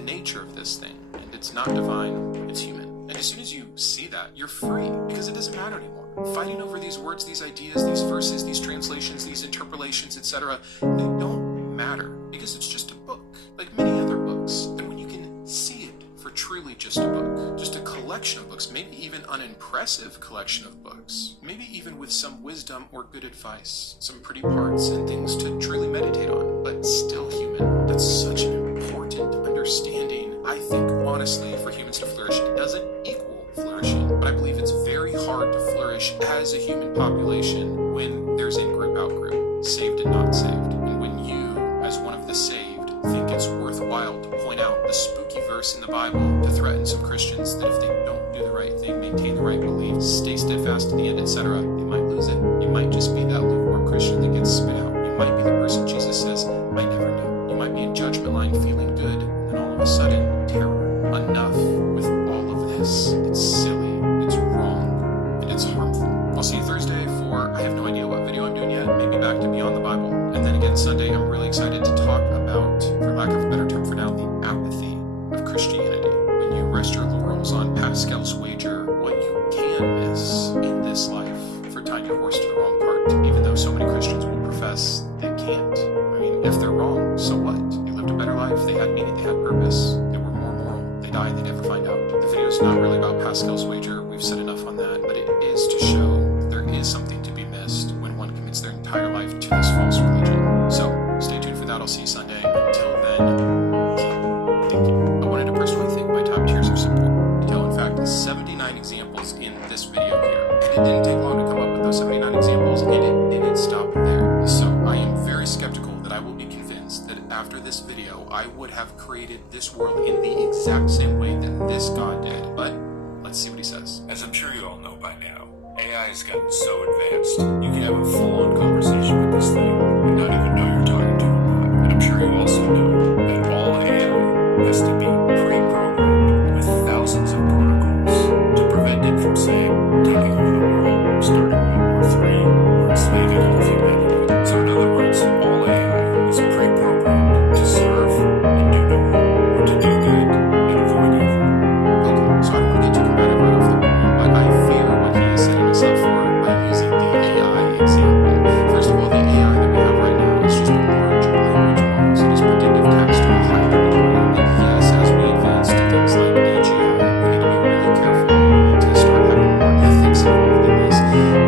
the nature of this thing, and it's not divine, it's human. And as soon as you see that, you're free, because it doesn't matter anymore. Fighting over these words, these ideas, these verses, these translations, these interpolations, etc., they don't matter, because it's just a book, like many other books. And when you can see it for truly just a book, just a collection of books, maybe even an unimpressive collection of books, maybe even with some wisdom or good advice, some pretty parts and things to truly meditate on, but still human. That's such an important understanding, I think, honestly, for humans to flourish. It doesn't equal flourishing, but I believe it's very hard to flourish as a human population when there's in-group, out-group, saved and not saved. And when you, as one of the saved, think it's worthwhile to point out the spooky verse in the Bible to threaten some Christians that if they don't do the right thing, maintain the right beliefs, stay steadfast to the end, etc., they might lose it. You might just be that lukewarm Christian that gets spit out. You might be the person Jesus says, I never knew. You might be in judgment line feeling good, and then all of a sudden, terror. Enough with all of this. It's silly, it's wrong, and it's harmful. I'll see you Thursday for, I have no idea what video I'm doing yet, maybe back to Beyond the Bible. And then again Sunday, I'm really excited to talk about, for lack of a better term for now, the apathy of Christianity. When you rest your laurels on Pascal's wager, what you can miss in this life for tying your horse to the wrong cart, even though so many Christians will profess they can't. I mean, if they're wrong, so what? They lived a better life, they had meaning, they had purpose, they were more moral, they died, they never find out. The video's not really about Pascal's wager, we've said enough on that, but it is to show there is something to be missed when one commits their entire life to this false religion. So, stay tuned for that, I'll see you Sunday. Until then, keep thinking. I wanted to personally thank my top tiers of support. In fact, 79 examples in this video here. And it didn't take long to come up with those 79 examples, and it didn't stop there. So I am very skeptical that I will be convinced that after this video, I would have created this world in the exact same way that this God did. But let's see what he says. As I'm sure you all know by now, AI has gotten so advanced, you can have a full-on conversation with this thing and not even know you're talking to a bot. And I'm sure you also know that all AI has to be pre-programmed with thousands of protocols to prevent it from, say, taking over the world, starting World War III, or enslaving all of humanity. So in other words, all AI is pre-programmed to serve and do no harm, or to do good and avoid evil. Okay, so I don't want to get too combative right off the bat, but I fear what he is setting us up for by using the AI example. First of all, the AI that we have right now is just a large language model, so it is predictive text to a high degree. And yes, as we advance to things like AGI, we need to be really careful. We need to start having more ethics involved in this.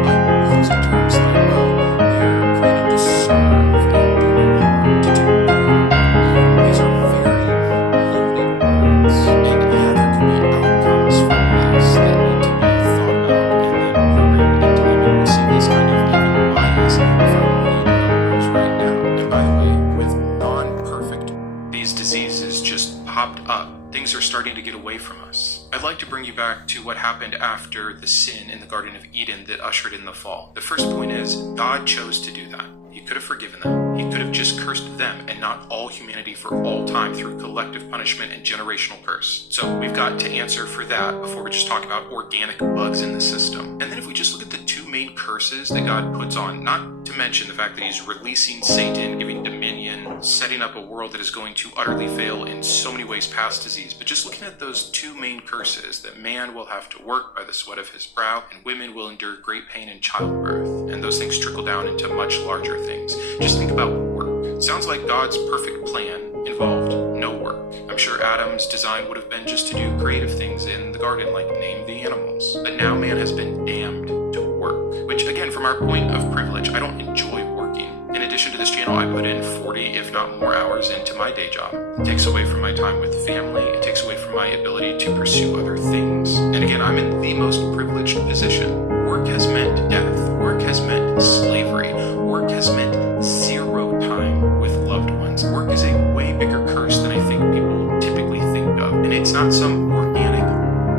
But using terms like, well, they're created to serve and do no harm, to do good and evil, these are very loaded words. And yeah, there could be outcomes from this that need to be thought about and then programmed into them. And we'll see this kind of even bias from lead numbers right now. And by the way, with non-perfect, these diseases just popped up. Things are starting to get away from us. I'd like to bring you back to what happened after the sin in the Garden of Eden that ushered in the fall. The first point is, God chose to do that. He could have forgiven them. He could have just cursed them and not all humanity for all time through collective punishment and generational curse. So we've got to answer for that before we just talk about organic bugs in the system. And then if we just look at the two main curses that God puts on, not to mention the fact that he's releasing Satan, giving dominion, setting up a world that is going to utterly fail in so many ways past disease, but just looking at those two main curses, that man will have to work by the sweat of his brow and women will endure great pain in childbirth. And those things trickle down into much larger things. Just think about work. It sounds like God's perfect plan involved no work. I'm sure Adam's design would have been just to do creative things in the garden, like name the animals. But now man has been damned to work, which again, from our point of privilege, I don't enjoy working. In addition to this channel, I put in 40, if not more hours into my day job. It takes away from my time with family. It takes away from my ability to pursue other things. And again, I'm in the most privileged position. Work has meant death. Work has meant slavery. Work has meant zero time with loved ones. Work is a way bigger curse than I think people typically think of. And it's not some organic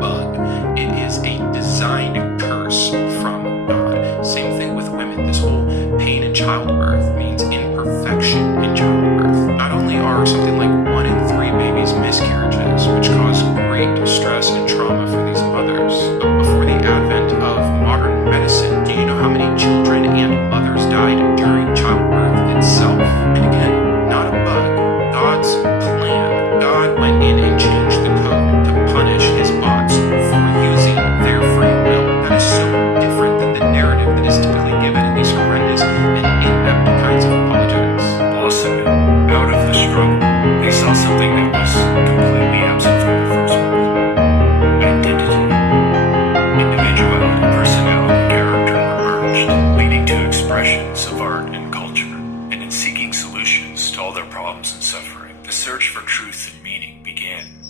bug. It is a designed curse from God. Same thing with women. This whole pain in childbirth means imperfection in childbirth. Not only are something like 1 in 3 babies miscarriages, which cause great stress and trauma for these mothers, but before the advent of modern medicine, do you know how many children and mothers died during childbirth itself? And again, not a bug. God's plan. God went in and experienced all their problems and suffering, the search for truth and meaning began,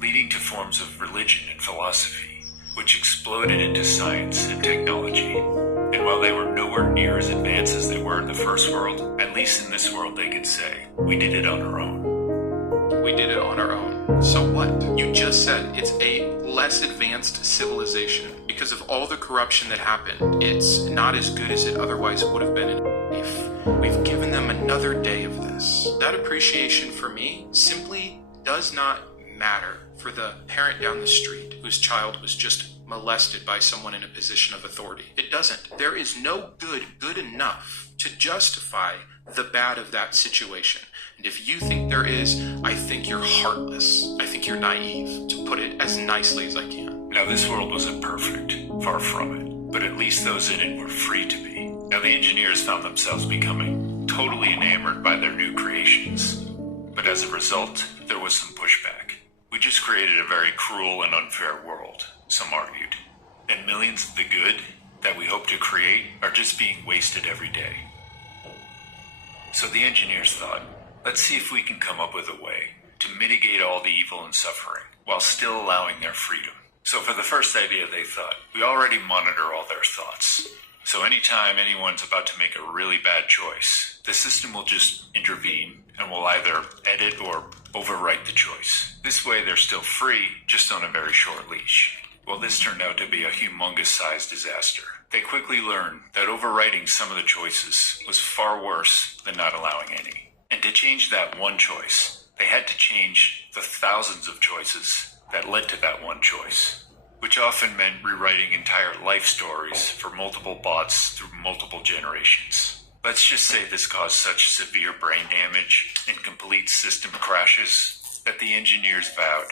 leading to forms of religion and philosophy, which exploded into science and technology. And while they were nowhere near as advanced as they were in the first world, at least in this world they could say, we did it on our own. We did it on our own. So what? You just said it's a less advanced civilization. Because of all the corruption that happened, it's not as good as it otherwise would have been if we've given them another day of this. That appreciation for me simply does not matter for the parent down the street whose child was just molested by someone in a position of authority. It doesn't. There is no good enough to justify the bad of that situation. And if you think there is, I think you're heartless. I think you're naive, to put it as nicely as I can. Now, this world wasn't perfect, far from it, but at least those in it were free to be. Now, the engineers found themselves becoming totally enamored by their new creations, but as a result, there was some pushback. We just created a very cruel and unfair world, some argued, and millions of the good that we hope to create are just being wasted every day. So the engineers thought, let's see if we can come up with a way to mitigate all the evil and suffering while still allowing their freedom. So for the first idea, they thought, we already monitor all their thoughts. So anytime anyone's about to make a really bad choice, the system will just intervene and will either edit or overwrite the choice. This way they're still free, just on a very short leash. Well, this turned out to be a humongous-sized disaster. They quickly learned that overwriting some of the choices was far worse than not allowing any. And to change that one choice, they had to change the thousands of choices that led to that one choice, which often meant rewriting entire life stories for multiple bots through multiple generations. Let's just say this caused such severe brain damage and complete system crashes that the engineers vowed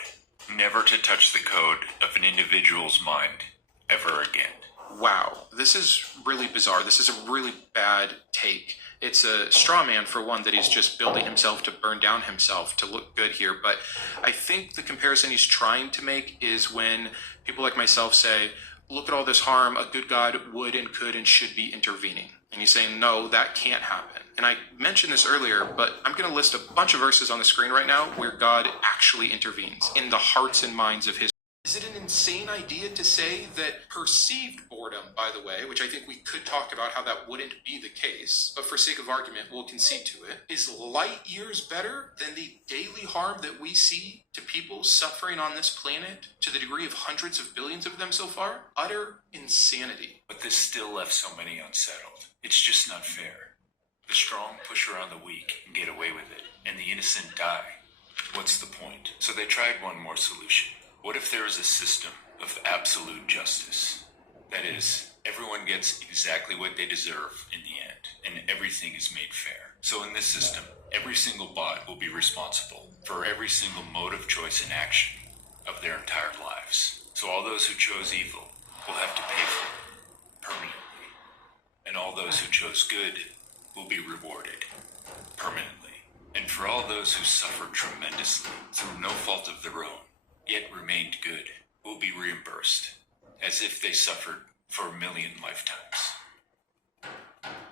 never to touch the code of an individual's mind ever again. Wow, this is really bizarre. This is a really bad take. It's a straw man, for one, that he's just building himself to burn down himself to look good here. But I think the comparison he's trying to make is when people like myself say, look at all this harm, a good God would and could and should be intervening. And he's saying, no, that can't happen. And I mentioned this earlier, but I'm going to list a bunch of verses on the screen right now where God actually intervenes in the hearts and minds of his. Is it an insane idea to say that perceived boredom, by the way, which I think we could talk about how that wouldn't be the case, but for sake of argument, we'll concede to it, is light years better than the daily harm that we see to people suffering on this planet to the degree of hundreds of billions of them so far? Utter insanity. But this still left so many unsettled. It's just not fair. The strong push around the weak and get away with it, and the innocent die. What's the point? So they tried one more solution. What if there is a system of absolute justice? That is, everyone gets exactly what they deserve in the end, and everything is made fair. So in this system, every single bot will be responsible for every single mode of choice and action of their entire lives. So all those who chose evil will have to pay for it permanently. And all those who chose good will be rewarded permanently. And for all those who suffered tremendously through no fault of their own, yet remained good, will be reimbursed, as if they suffered for 1 million lifetimes.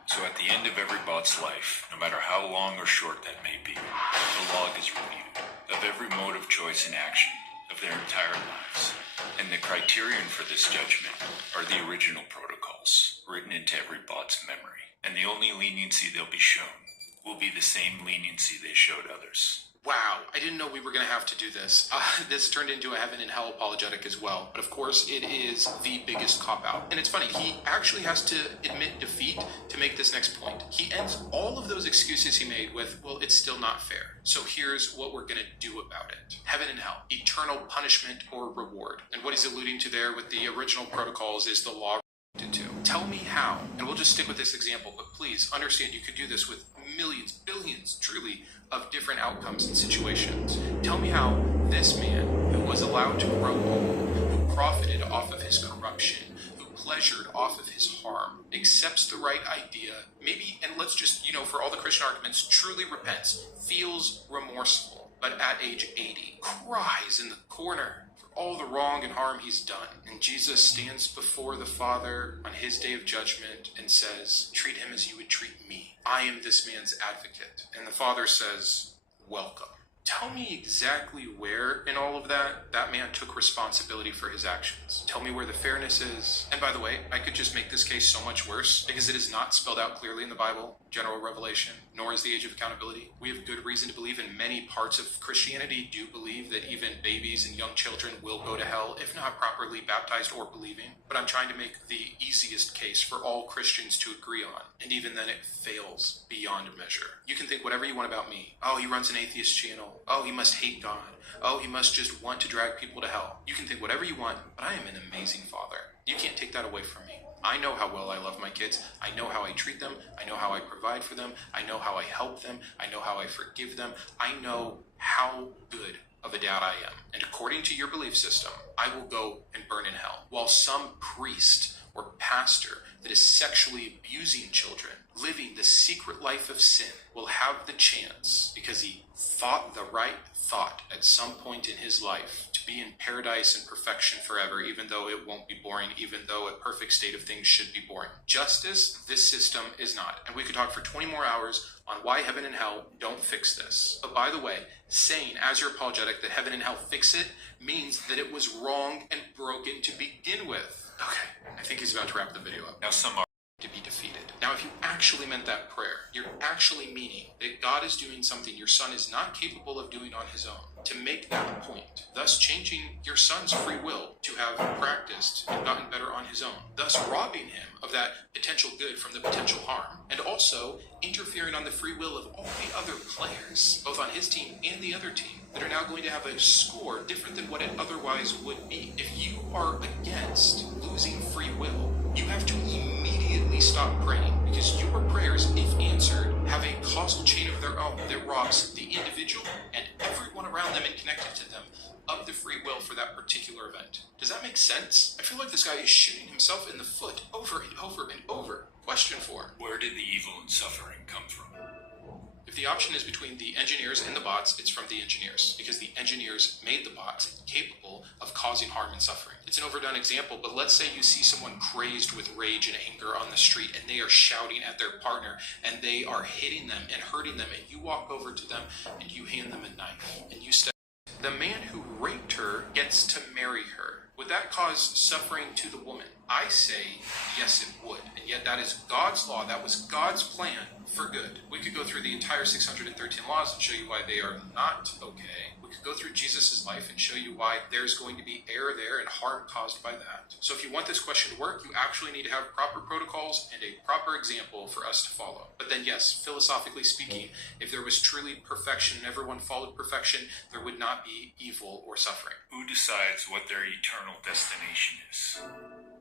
So at the end of every bot's life, no matter how long or short that may be, the log is reviewed of every mode of choice and action of their entire lives. And the criterion for this judgment are the original protocols, written into every bot's memory. And the only leniency they'll be shown will be the same leniency they showed others. Wow, I didn't know we were going to have to do this. This turned into a heaven and hell apologetic as well. But of course, it is the biggest cop-out. And it's funny, he actually has to admit defeat to make this next point. He ends all of those excuses he made with, well, it's still not fair. So here's what we're going to do about it. Heaven and hell, eternal punishment or reward. And what he's alluding to there with the original protocols is the law. Tell me how, and we'll just stick with this example, but please understand you could do this with millions, billions, truly, of different outcomes and situations. Tell me how this man, who was allowed to grow old, who profited off of his corruption, who pleasured off of his harm, accepts the right idea, maybe, and let's just, for all the Christian arguments, truly repents, feels remorseful, but at age 80, cries in the corner, for all the wrong and harm he's done. And Jesus stands before the Father on his day of judgment and says, treat him as you would treat me. I am this man's advocate. And the Father says, welcome. Tell me exactly where in all of that man took responsibility for his actions. Tell me where the fairness is. And by the way, I could just make this case so much worse because it is not spelled out clearly in the Bible, general revelation, nor is the age of accountability. We have good reason to believe, and many parts of Christianity do believe, that even babies and young children will go to hell if not properly baptized or believing. But I'm trying to make the easiest case for all Christians to agree on. And even then it fails beyond measure. You can think whatever you want about me. Oh, he runs an atheist channel. Oh, he must hate God. Oh, he must just want to drag people to hell. You can think whatever you want, but I am an amazing father. You can't take that away from me. I know how well I love my kids. I know how I treat them. I know how I provide for them. I know how I help them. I know how I forgive them. I know how good of a dad I am. And according to your belief system, I will go and burn in hell. While some priest or pastor that is sexually abusing children, living the secret life of sin, will have the chance, because he thought the right thought at some point in his life, to be in paradise and perfection forever, even though it won't be boring, even though a perfect state of things should be boring. Justice, this system is not. And we could talk for 20 more hours on why heaven and hell don't fix this. But by the way, saying as your apologetic that heaven and hell fix it means that it was wrong and broken to begin with. Okay, I think he's about to wrap the video up. Now some are To be defeated. Now, if you actually meant that prayer, you're actually meaning that God is doing something your son is not capable of doing on his own. To make that point, thus changing your son's free will to have practiced and gotten better on his own, thus robbing him of that potential good from the potential harm, and also interfering on the free will of all the other players, both on his team and the other team, that are now going to have a score different than what it otherwise would be. If you are against losing free will, you have to immediately stop praying, because your prayers, if answered, have a causal chain of their own that robs the individual and everyone around them and connected to them of the free will for that particular event. Does that make sense? I feel like this guy is shooting himself in the foot over and over and over. Question 4. Where did the evil and suffering come from? If the option is between the engineers and the bots, it's from the engineers, because the engineers made the bots capable of causing harm and suffering. It's an overdone example, but let's say you see someone crazed with rage and anger on the street, and they are shouting at their partner, and they are hitting them and hurting them, and you walk over to them and you hand them a knife, and you say, the man who raped her gets to marry her. Would that cause suffering to the woman? I say, yes, it would. And yet that is God's law. That was God's plan for good. We could go through the entire 613 laws and show you why they are not okay. We could go through Jesus' life and show you why there's going to be error there and harm caused by that. So if you want this question to work, you actually need to have proper protocols and a proper example for us to follow. But then yes, philosophically speaking, if there was truly perfection and everyone followed perfection, there would not be evil or suffering. Who decides what their eternal destination is?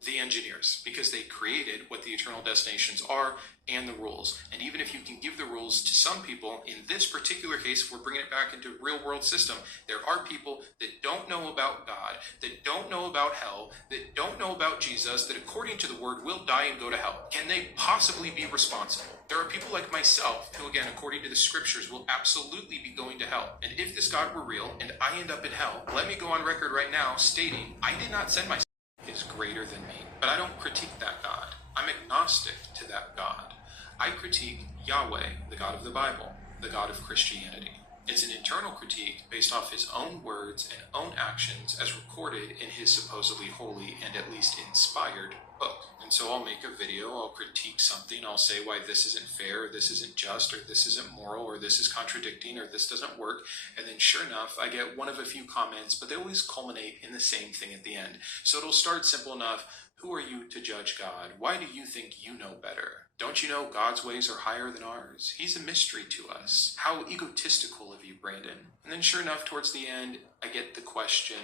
The engineers, because they created what the eternal destinations are and the rules. And even if you can give the rules to some people, in this particular case, if we're bringing it back into real world system, there are people that don't know about God, that don't know about hell, that don't know about Jesus, that according to the word will die and go to hell. Can they possibly be responsible? There are people like myself who, again, according to the scriptures, will absolutely be going to hell. And if this God were real and I end up in hell, let me go on record right now stating I did not send myself. Is greater than me. But I don't critique that God. I'm agnostic to that God. I critique Yahweh, the God of the Bible, the God of Christianity. It's an internal critique based off his own words and own actions as recorded in his supposedly holy and at least inspired book. And so I'll make a video, I'll critique something, I'll say why this isn't fair, or this isn't just, or this isn't moral, or this is contradicting, or this doesn't work. And then sure enough, I get one of a few comments, but they always culminate in the same thing at the end. So it'll start simple enough. Who are you to judge God? Why do you think you know better? Don't you know God's ways are higher than ours? He's a mystery to us. How egotistical of you, Brandon. And then sure enough, towards the end, I get the question,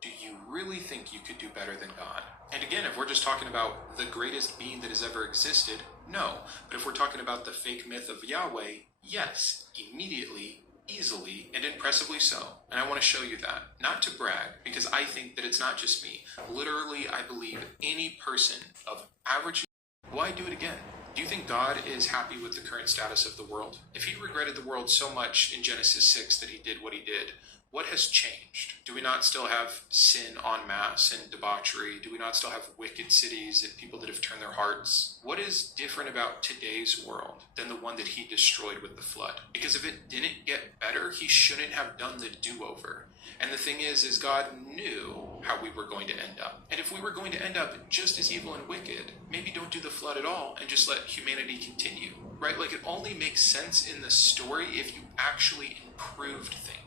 do you really think you could do better than God? And again, if we're just talking about the greatest being that has ever existed, no. But if we're talking about the fake myth of Yahweh, yes, immediately, easily, and impressively so. And I want to show you that. Not to brag, because I think that it's not just me. Literally, I believe any person of average... Why do it again? Do you think God is happy with the current status of the world? If he regretted the world so much in Genesis 6 that he did what he did, What has changed? Do we not still have sin en masse and debauchery? Do we not still have wicked cities and people that have turned their hearts? What is different about today's world than the one that he destroyed with the flood? Because if it didn't get better, he shouldn't have done the do-over. And the thing is God knew how we were going to end up. And if we were going to end up just as evil and wicked, maybe don't do the flood at all and just let humanity continue, right? Like, it only makes sense in the story if you actually improved things.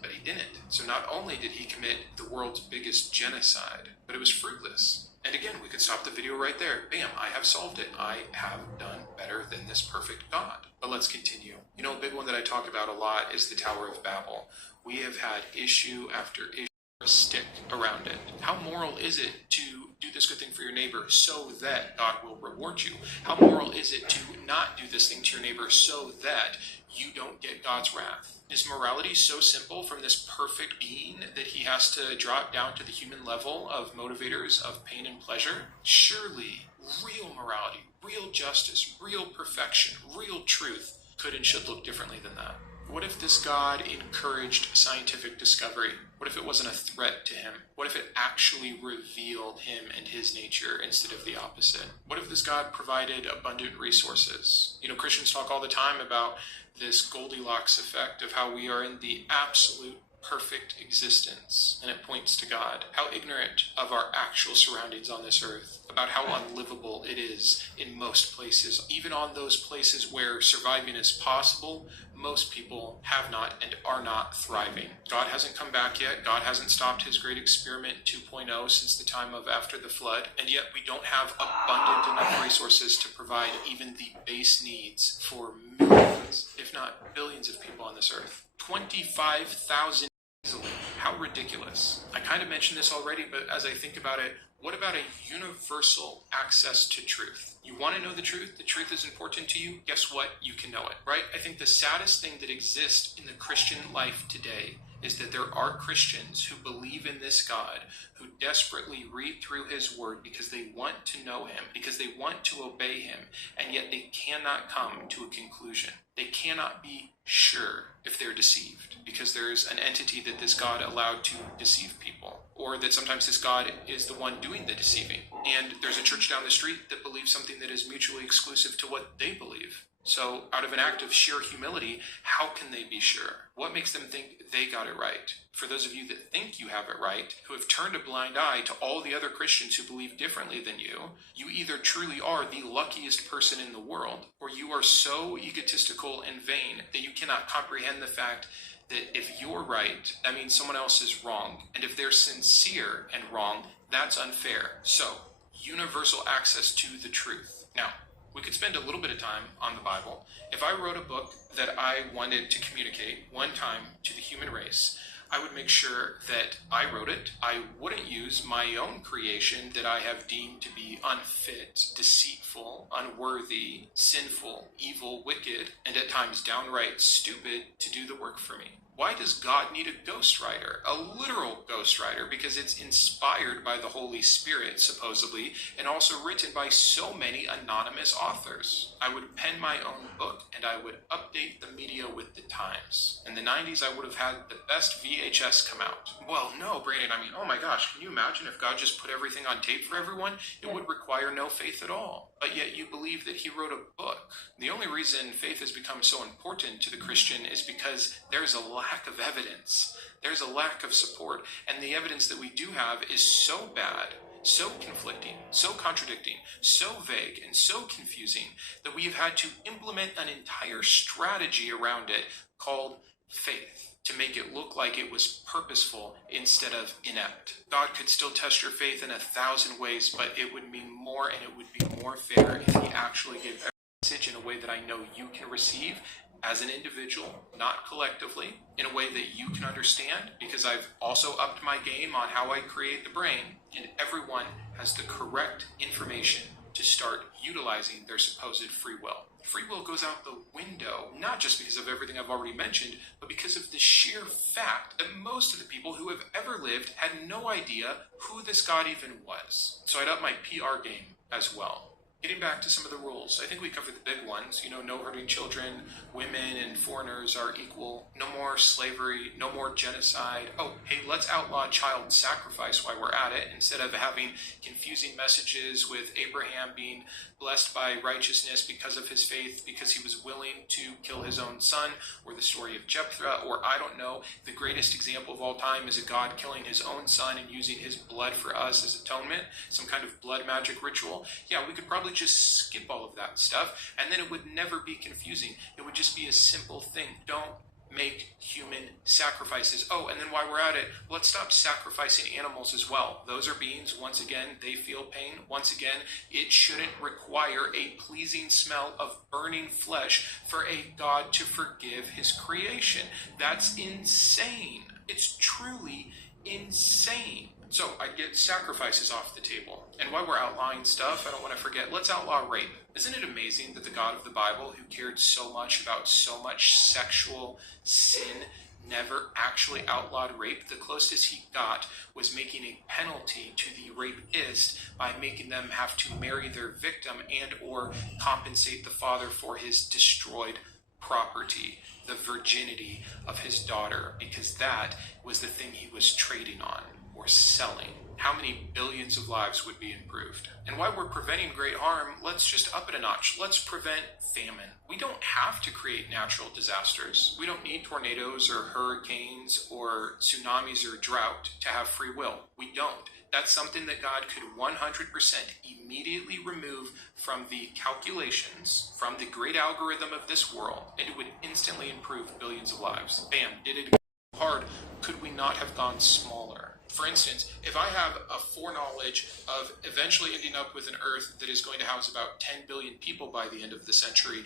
But he didn't. So not only did he commit the world's biggest genocide, but it was fruitless. And again, we could stop the video right there. Bam, I have solved it. I have done better than this perfect God. But let's continue. You know, a big one that I talk about a lot is the Tower of Babel. We have had issue after issue, a stick around it. How moral is it to do this good thing for your neighbor so that God will reward you? How moral is it to not do this thing to your neighbor so that you don't get God's wrath? Is morality so simple from this perfect being that he has to drop down to the human level of motivators of pain and pleasure? Surely, real morality, real justice, real perfection, real truth could and should look differently than that. What if this God encouraged scientific discovery? What if it wasn't a threat to him? What if it actually revealed him and his nature instead of the opposite? What if this God provided abundant resources? You know, Christians talk all the time about this Goldilocks effect of how we are in the absolute perfect existence, and it points to God. How ignorant of our actual surroundings on this earth, about how unlivable it is in most places. Even on those places where surviving is possible, most people have not and are not thriving. God hasn't come back yet. God hasn't stopped his great experiment 2.0 since the time of after the flood, and yet we don't have abundant enough resources to provide even the base needs for millions, if not billions of people on this earth. 25,000 easily. How ridiculous. I kind of mentioned this already, but as I think about it, what about a universal access to truth? You want to know the truth? The truth is important to you? Guess what? You can know it, right? I think the saddest thing that exists in the Christian life today is that there are Christians who believe in this God, who desperately read through his word because they want to know him, because they want to obey him, and yet they cannot come to a conclusion. They cannot be sure if they're deceived, because there's an entity that this God allowed to deceive people, or that sometimes this God is the one doing the deceiving. And there's a church down the street that believes something that is mutually exclusive to what they believe. So out of an act of sheer humility, how can they be sure? What makes them think they got it right? For those of you that think you have it right, who have turned a blind eye to all the other Christians who believe differently than you either truly are the luckiest person in the world, or you are so egotistical and vain that you cannot comprehend the fact that if you're right, that means someone else is wrong. And if they're sincere and wrong, that's unfair. So, universal access to the truth. Now, we could spend a little bit of time on the Bible. If I wrote a book that I wanted to communicate one time to the human race, I would make sure that I wrote it. I wouldn't use my own creation that I have deemed to be unfit, deceitful, unworthy, sinful, evil, wicked, and at times downright stupid to do the work for me. Why does God need a ghostwriter? A literal ghostwriter, because it's inspired by the Holy Spirit, supposedly, and also written by so many anonymous authors. I would pen my own book, and I would update the media with the times. In the 90s, I would have had the best VHS come out. Well, no, Brandon, I mean, oh my gosh, can you imagine if God just put everything on tape for everyone? It would require no faith at all. But yet you believe that he wrote a book. The only reason faith has become so important to the Christian is because there's a lack of evidence. There's a lack of support. And the evidence that we do have is so bad, so conflicting, so contradicting, so vague, and so confusing that we have had to implement an entire strategy around it called faith, to make it look like it was purposeful instead of inept. God could still test your faith in 1,000 ways, but it would mean more, and it would be more fair if he actually gave every message in a way that I know you can receive as an individual, not collectively, in a way that you can understand, because I've also upped my game on how I create the brain, and everyone has the correct information to start utilizing their supposed free will. Free will goes out the window, not just because of everything I've already mentioned, but because of the sheer fact that most of the people who have ever lived had no idea who this God even was. So I'd up my PR game as well. Getting back to some of the rules, I think we covered the big ones. No hurting children, women and foreigners are equal, no more slavery, no more genocide. Oh, hey, let's outlaw child sacrifice while we're at it, instead of having confusing messages with Abraham being blessed by righteousness because of his faith, because he was willing to kill his own son, or the story of Jephthah, or I don't know, the greatest example of all time is a God killing his own son and using his blood for us as atonement, some kind of blood magic ritual. Yeah, we could probably just skip all of that stuff, and then it would never be confusing. It would just be a simple thing. Don't make human sacrifices. Oh, and then while we're at it, let's stop sacrificing animals as well. Those are beings. Once again, they feel pain. Once again, it shouldn't require a pleasing smell of burning flesh for a God to forgive his creation. That's insane. It's truly insane. So I'd get sacrifices off the table. And while we're outlawing stuff, I don't want to forget, let's outlaw rape. Isn't it amazing that the God of the Bible, who cared so much about so much sexual sin, never actually outlawed rape? The closest he got was making a penalty to the rapist by making them have to marry their victim and or compensate the father for his destroyed property, the virginity of his daughter, because that was the thing he was trading on or selling. How many billions of lives would be improved? And while we're preventing great harm, let's just up it a notch. Let's prevent famine. We don't have to create natural disasters. We don't need tornadoes or hurricanes or tsunamis or drought to have free will. We don't. That's something that God could 100% immediately remove from the calculations, from the great algorithm of this world, and it would instantly improve billions of lives. Bam, did it hard. Could we not have gone smaller? For instance, if I have a foreknowledge of eventually ending up with an Earth that is going to house about 10 billion people by the end of the century,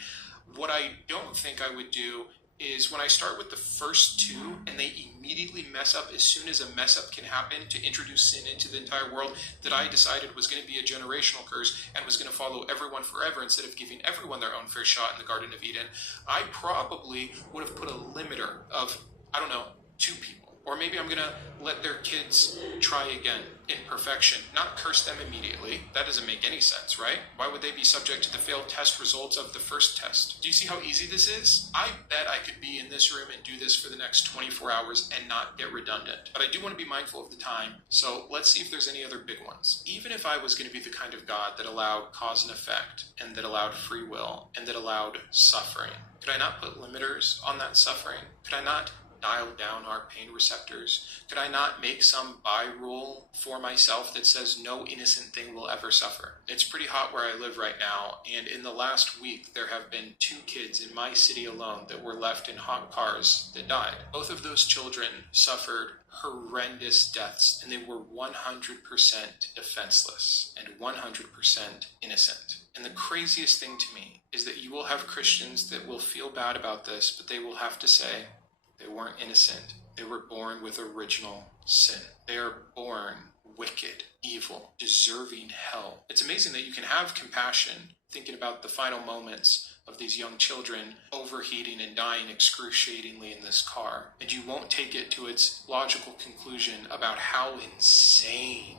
what I don't think I would do is when I start with the first two and they immediately mess up as soon as a mess up can happen to introduce sin into the entire world, that I decided was going to be a generational curse and was going to follow everyone forever instead of giving everyone their own fair shot in the Garden of Eden, I probably would have put a limiter of, 2 people. Or maybe I'm going to let their kids try again in perfection, not curse them immediately. That doesn't make any sense, right? Why would they be subject to the failed test results of the first test? Do you see how easy this is? I bet I could be in this room and do this for the next 24 hours and not get redundant. But I do want to be mindful of the time, so let's see if there's any other big ones. Even if I was going to be the kind of God that allowed cause and effect, and that allowed free will, and that allowed suffering, could I not put limiters on that suffering? Could I not dial down our pain receptors? Could I not make some by rule for myself that says no innocent thing will ever suffer? It's pretty hot where I live right now, and in the last week there have been 2 kids in my city alone that were left in hot cars that died. Both of those children suffered horrendous deaths, and they were 100% defenseless and 100% innocent. And the craziest thing to me is that you will have Christians that will feel bad about this, but they will have to say, they weren't innocent. They were born with original sin. They are born wicked, evil, deserving hell. It's amazing that you can have compassion thinking about the final moments of these young children overheating and dying excruciatingly in this car, and you won't take it to its logical conclusion about how insane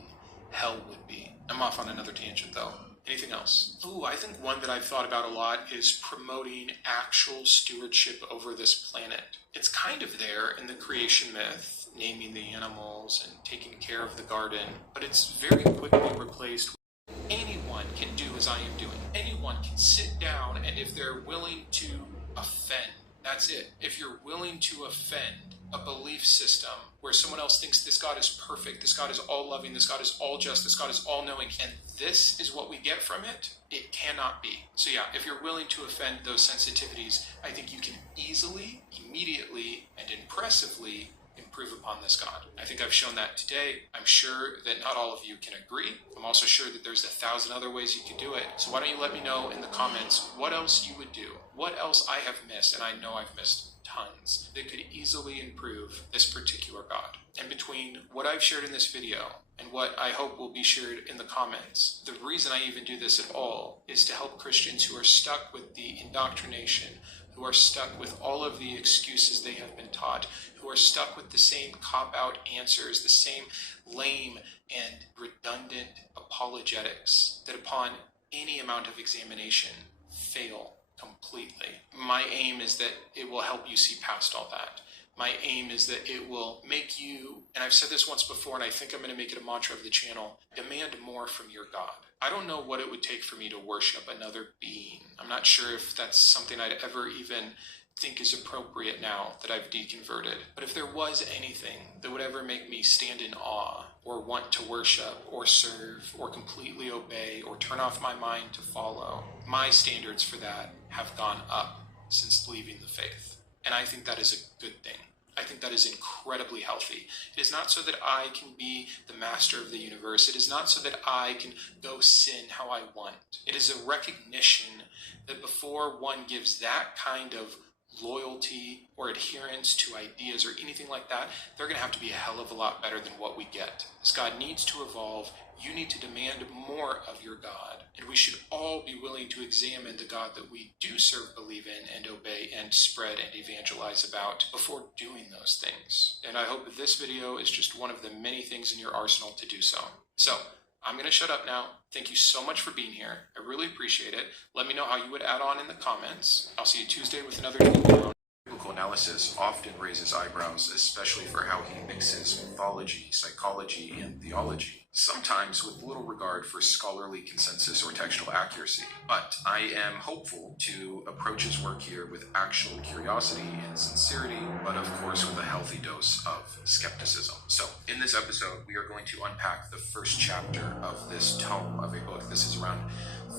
hell would be. I'm off on another tangent though. Anything else? Ooh, I think one that I've thought about a lot is promoting actual stewardship over this planet. It's kind of there in the creation myth, naming the animals and taking care of the garden, but it's very quickly replaced with anyone can do as I am doing. Anyone can sit down, and if they're willing to offend, that's it. If you're willing to offend a belief system where someone else thinks this God is perfect, this God is all loving, this God is all just, this God is all knowing, and this is what we get from it, it cannot be. So yeah, if you're willing to offend those sensitivities, I think you can easily, immediately, and impressively improve upon this God. I think I've shown that today. I'm sure that not all of you can agree. I'm also sure that there's 1,000 other ways you can do it. So why don't you let me know in the comments what else you would do? What else I have missed, and I know I've missed tons, that could easily improve this particular God. And between what I've shared in this video and what I hope will be shared in the comments, the reason I even do this at all is to help Christians who are stuck with the indoctrination, who are stuck with all of the excuses they have been taught, who are stuck with the same cop-out answers, the same lame and redundant apologetics, that upon any amount of examination fail completely. My aim is that it will help you see past all that. My aim is that it will make you, and I've said this once before, and I think I'm going to make it a mantra of the channel, demand more from your God. I don't know what it would take for me to worship another being. I'm not sure if that's something I'd ever even think is appropriate now that I've deconverted. But if there was anything that would ever make me stand in awe or want to worship or serve or completely obey or turn off my mind to follow, my standards for that have gone up since leaving the faith. And I think that is a good thing. I think that is incredibly healthy. It is not so that I can be the master of the universe. It is not so that I can go sin how I want. It is a recognition that before one gives that kind of loyalty or adherence to ideas or anything like that, they're going to have to be a hell of a lot better than what we get. As God needs to evolve, you need to demand more of your God. And we should all be willing to examine the God that we do serve, believe in, and obey, and spread and evangelize about before doing those things. And I hope that this video is just one of the many things in your arsenal to do so. So, I'm going to shut up now. Thank you so much for being here. I really appreciate it. Let me know how you would add on in the comments. I'll see you Tuesday with another video. Biblical analysis often raises eyebrows, especially for how he mixes mythology, psychology, and theology, sometimes with little regard for scholarly consensus or textual accuracy. But I am hopeful to approach his work here with actual curiosity and sincerity, but of course with a healthy dose of skepticism. So, in this episode, we are going to unpack the first chapter of this tome of a book. This is around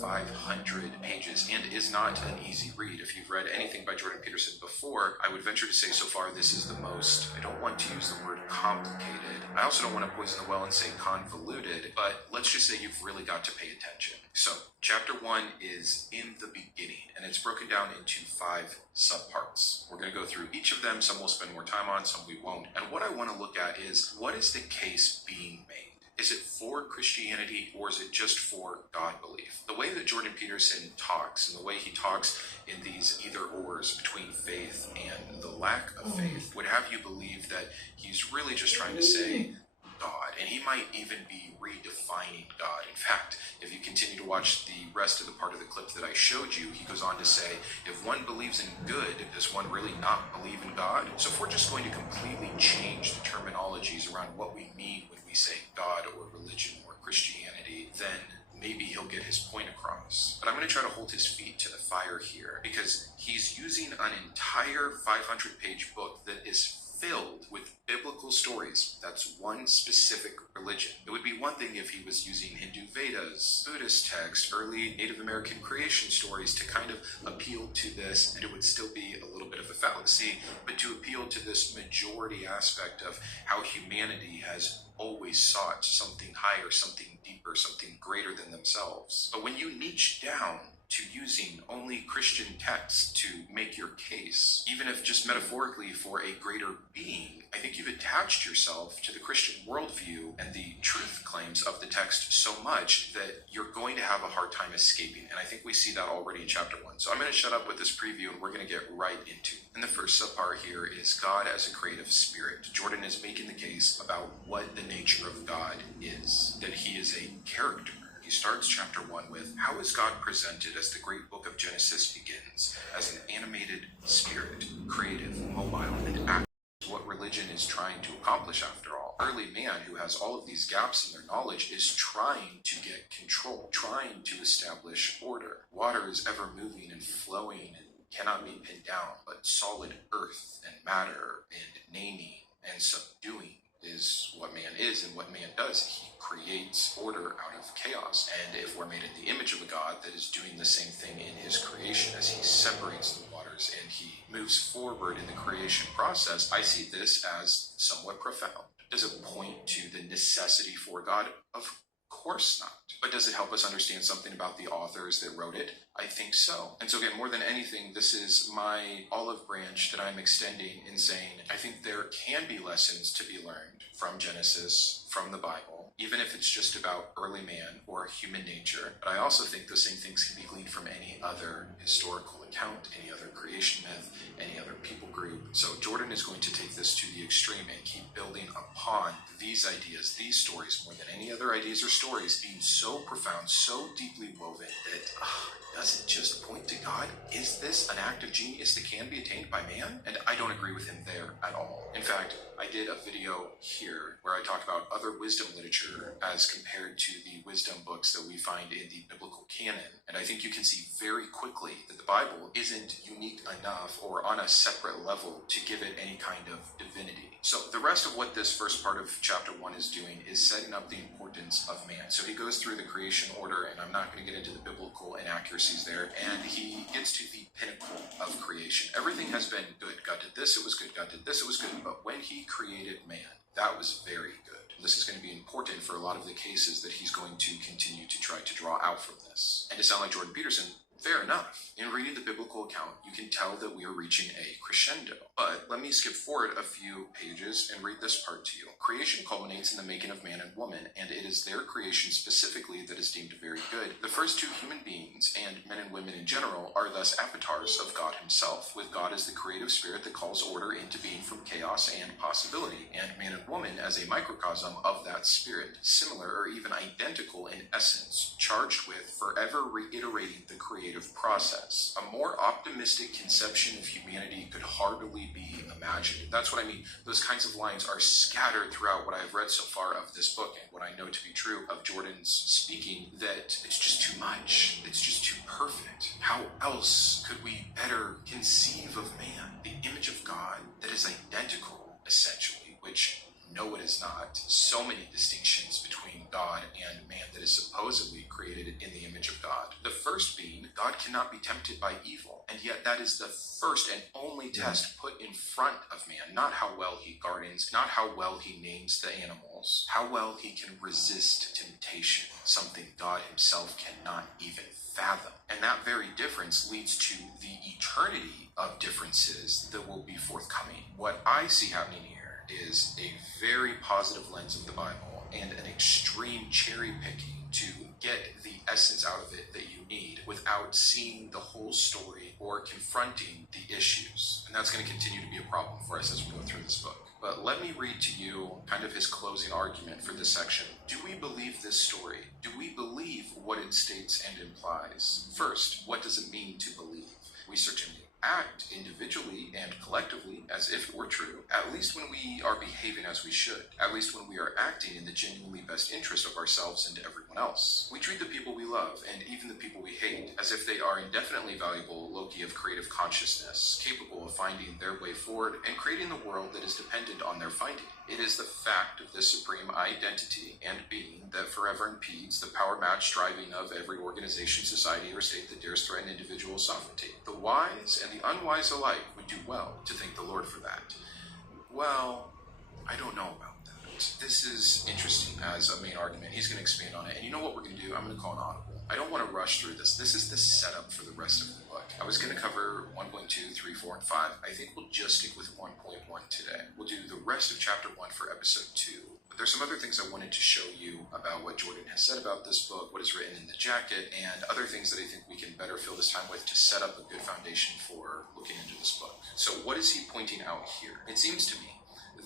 500 pages and is not an easy read. If you've read anything by Jordan Peterson before, I would venture to say so far this is the most, I don't want to use the word complicated. I also don't want to poison the well and say convoluted, but let's just say you've really got to pay attention. So, chapter 1 is in the beginning, and it's broken down into 5 subparts. We're going to go through each of them. Some we'll spend more time on, some we won't. And what I want to look at is, what is the case being made? Is it for Christianity or is it just for God belief? The way that Jordan Peterson talks and the way he talks in these either ors between faith and the lack of faith would have you believe that he's really just trying to say God, and he might even be redefining God. In fact, if you continue to watch the rest of the part of the clip that I showed you, he goes on to say, if one believes in good, does one really not believe in God? So if we're just going to completely change the terminologies around what we mean when we say God or religion or Christianity, then maybe he'll get his point across. But I'm going to try to hold his feet to the fire here, because he's using an entire 500-page book that is filled with biblical stories. That's one specific religion. It would be one thing if he was using Hindu Vedas, Buddhist texts, early Native American creation stories to kind of appeal to this, and it would still be a little bit of a fallacy, but to appeal to this majority aspect of how humanity has always sought something higher, something deeper, something greater than themselves. But when you niche down to using only Christian texts to make your case, even if just metaphorically for a greater being, I think you've attached yourself to the Christian worldview and the truth claims of the text so much that you're going to have a hard time escaping. And I think we see that already in chapter 1. So I'm going to shut up with this preview and we're going to get right into it. And the first subpart here is God as a creative spirit. Jordan is making the case about what the nature of God is, that he is a character. He starts chapter 1 with, how is God presented as the great book of Genesis begins, as an animated spirit, creative, mobile, and active? What religion is trying to accomplish after all. Early man who has all of these gaps in their knowledge is trying to get control, trying to establish order. Water is ever moving and flowing and cannot be pinned down, but solid earth and matter and naming and subduing is what man is and what man does. He creates order out of chaos. And if we're made in the image of a God that is doing the same thing in his creation as he separates the waters and he moves forward in the creation process, I see this as somewhat profound. Does it point to the necessity for God? Of course not. But does it help us understand something about the authors that wrote it? I think so. And so again, more than anything, this is my olive branch that I'm extending in saying, I think there can be lessons to be learned from Genesis, from the Bible, even if it's just about early man or human nature. But I also think those same things can be gleaned from any other historical account, any other creation myth, any other people group. So Jordan is going to take this to the extreme and keep building upon these ideas, these stories, more than any other ideas or stories, being so profound, so deeply woven that does it just point to God? Is this an act of genius that can be attained by man? And I don't agree with him there at all. In fact, I did a video here where I talked about other wisdom literature as compared to the wisdom books that we find in the biblical canon. And I think you can see very quickly that the Bible isn't unique enough or on a separate level to give it any kind of divinity. So the rest of what this first part of chapter 1 is doing is setting up the importance of man. So he goes through the creation order, and I'm not going to get into the biblical inaccuracies there, and he gets to the pinnacle of creation. Everything has been good. God did this, it was good. God did this, it was good. But when he created man, that was very good. This is going to be important for a lot of the cases that he's going to continue to try to draw out from this. And to sound like Jordan Peterson, fair enough. In reading the biblical account, you can tell that we are reaching a crescendo. But let me skip forward a few pages and read this part to you. Creation culminates in the making of man and woman, and it is their creation specifically that is deemed very good. The first two human beings, and men and women in general, are thus avatars of God himself, with God as the creative spirit that calls order into being from chaos and possibility, and man and woman as a microcosm of that spirit, similar or even identical in essence, charged with forever reiterating the creative process. A more optimistic conception of humanity could hardly be imagined. That's what I mean. Those kinds of lines are scattered throughout what I've read so far of this book and what I know to be true of Jordan's speaking, that it's just too much. It's just too perfect. How else could we better conceive of man, the image of God that is identical, essentially, which no, it is not. So many distinctions between God and man that is supposedly created in the image of God. The first being, God cannot be tempted by evil, and yet that is the first and only test put in front of man. Not how well he gardens, not how well he names the animals, how well he can resist temptation, something God himself cannot even fathom. And that very difference leads to the eternity of differences that will be forthcoming. What I see happening here is a very positive lens of the Bible and an extreme cherry picking to get the essence out of it that you need without seeing the whole story or confronting the issues. And that's going to continue to be a problem for us as we go through this book. But let me read to you kind of his closing argument for this section. Do we believe this story? Do we believe what it states and implies? First, what does it mean to believe? We certainly act individually and collectively as if it were true, at least when we are behaving as we should, at least when we are acting in the genuinely best interest of ourselves and everyone else. We treat the people we love, and even the people we hate, as if they are indefinitely valuable loci of creative consciousness, capable of finding their way forward and creating the world that is dependent on their finding. It is the fact of this supreme identity and being that forever impedes the power match striving of every organization, society, or state that dares threaten individual sovereignty. The wise and the unwise alike would do well to thank the Lord for that. Well, I don't know about that. This is interesting as a main argument. He's going to expand on it. And you know what we're going to do? I'm going to call an audible. I don't want to rush through this. This is the setup for the rest of the book. I was going to cover 1.2, 3, 4, and 5. I think we'll just stick with 1.1 today. We'll do the rest of chapter 1 for episode 2. But there's some other things I wanted to show you about what Jordan has said about this book, what is written in the jacket, and other things that I think we can better fill this time with to set up a good foundation for looking into this book. So what is he pointing out here? It seems to me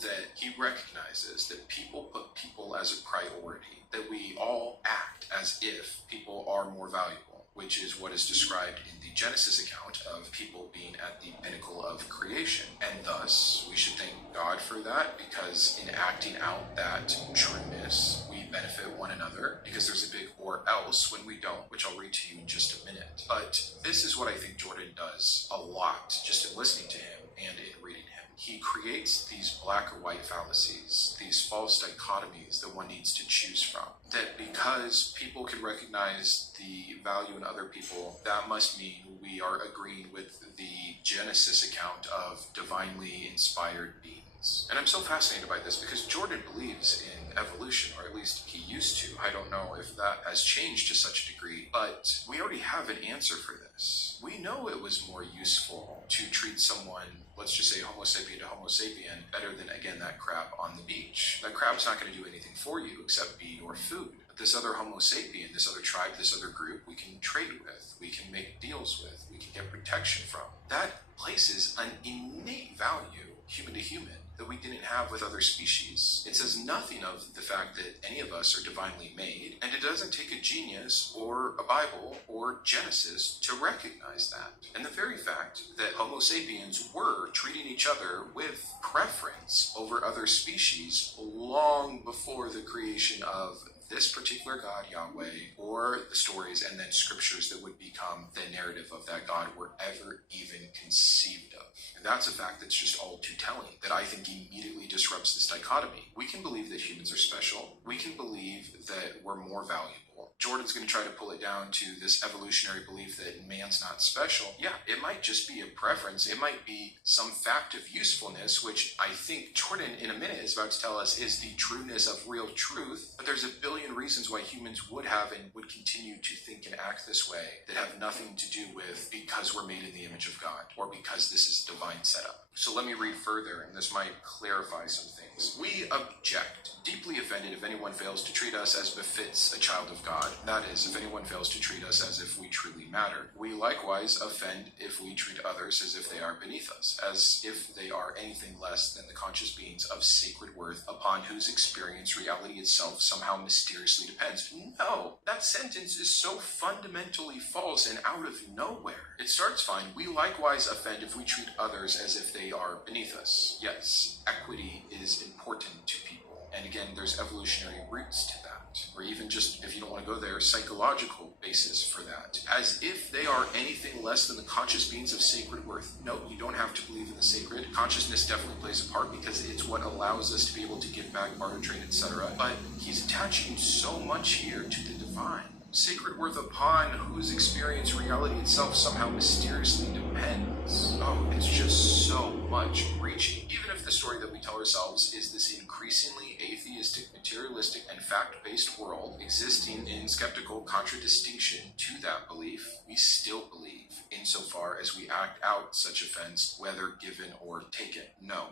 that he recognizes that people put people as a priority, that we all act as if people are more valuable, which is what is described in the Genesis account of people being at the pinnacle of creation. And thus, we should thank God for that, because in acting out that trueness, we benefit one another, because there's a big or else when we don't, which I'll read to you in just a minute. But this is what I think Jordan does a lot, just in listening to him and in reading him. He creates these black or white fallacies, these false dichotomies that one needs to choose from. That because people can recognize the value in other people, that must mean we are agreeing with the Genesis account of divinely inspired beings. humans. And I'm so fascinated by this because Jordan believes in evolution, or at least he used to. I don't know if that has changed to such a degree, but we already have an answer for this. We know it was more useful to treat someone, let's just say Homo sapien to Homo sapien, better than, again, that crab on the beach. That crab's not going to do anything for you except be your food. But this other Homo sapien, this other tribe, this other group, we can trade with, we can make deals with, we can get protection from. That places an innate value, human to human, that we didn't have with other species. It says nothing of the fact that any of us are divinely made, and it doesn't take a genius or a Bible or Genesis to recognize that. And the very fact that Homo sapiens were treating each other with preference over other species long before the creation of this particular God, Yahweh, or the stories and then scriptures that would become the narrative of that God were ever even conceived of. And that's a fact that's just all too telling, that I think immediately disrupts this dichotomy. We can believe that humans are special. We can believe that we're more valuable. Jordan's going to try to pull it down to this evolutionary belief that man's not special. Yeah, it might just be a preference. It might be some fact of usefulness, which I think Jordan in a minute is about to tell us is the trueness of real truth. But there's a billion reasons why humans would have and would continue to think and act this way that have nothing to do with because we're made in the image of God or because this is a divine setup. So let me read further, and this might clarify some things. We object, deeply offended if anyone fails to treat us as befits a child of God. That is, if anyone fails to treat us as if we truly matter. We likewise offend if we treat others as if they are beneath us, as if they are anything less than the conscious beings of sacred worth upon whose experience reality itself somehow mysteriously depends. No, that sentence is so fundamentally false and out of nowhere. It starts fine. We likewise offend if we treat others as if they are beneath us. Yes, equity is important to people. And again, there's evolutionary roots to that. Or even just, if you don't want to go there, psychological basis for that. As if they are anything less than the conscious beings of sacred worth. No, you don't have to believe in the sacred. Consciousness definitely plays a part because it's what allows us to be able to give back, barter, trade, etc. But he's attaching so much here to the divine. Sacred worth upon whose experience reality itself somehow mysteriously depends. Oh, it's just so much reaching. Even if the story that we tell ourselves is this increasingly atheistic, materialistic, and fact-based world existing in skeptical contradistinction to that belief, we still believe insofar as we act out such offense, whether given or taken. No,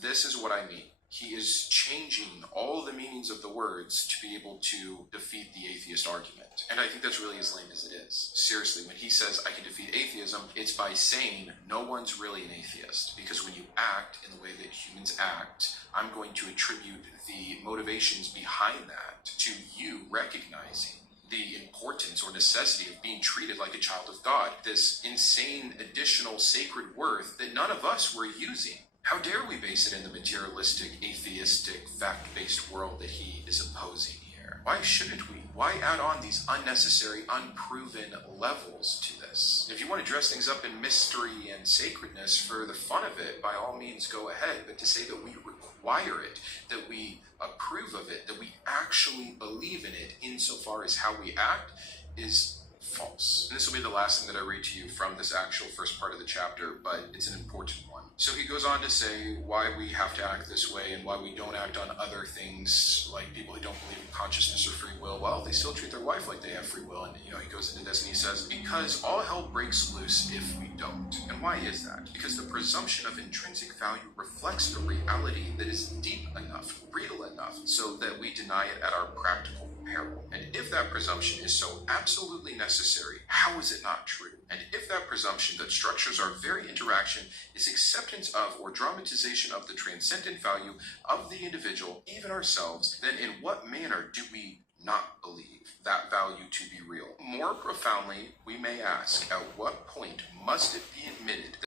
this is what I mean. He is changing all the meanings of the words to be able to defeat the atheist argument. And I think that's really as lame as it is. Seriously, when he says, I can defeat atheism, it's by saying no one's really an atheist. Because when you act in the way that humans act, I'm going to attribute the motivations behind that to you recognizing the importance or necessity of being treated like a child of God. This insane additional sacred worth that none of us were using. How dare we base it in the materialistic, atheistic, fact-based world that he is opposing here? Why shouldn't we? Why add on these unnecessary, unproven levels to this? If you want to dress things up in mystery and sacredness for the fun of it, by all means go ahead. But to say that we require it, that we approve of it, that we actually believe in it insofar as how we act is false. And this will be the last thing that I read to you from this actual first part of the chapter, but it's an important one. So he goes on to say why we have to act this way and why we don't act on other things, like people who don't believe in consciousness or free will. Well, they still treat their wife like they have free will. And, he goes into this and he says, because all hell breaks loose if we don't. And why is that? Because the presumption of intrinsic value reflects a reality that is deep enough, real enough, so that we deny it at our practical peril. And if that presumption is so absolutely necessary, how is it not true? And if that presumption that structures our very interaction is acceptance of or dramatization of the transcendent value of the individual, even ourselves, then in what manner do we not believe that value to be real? More profoundly, we may ask, at what point must it be admitted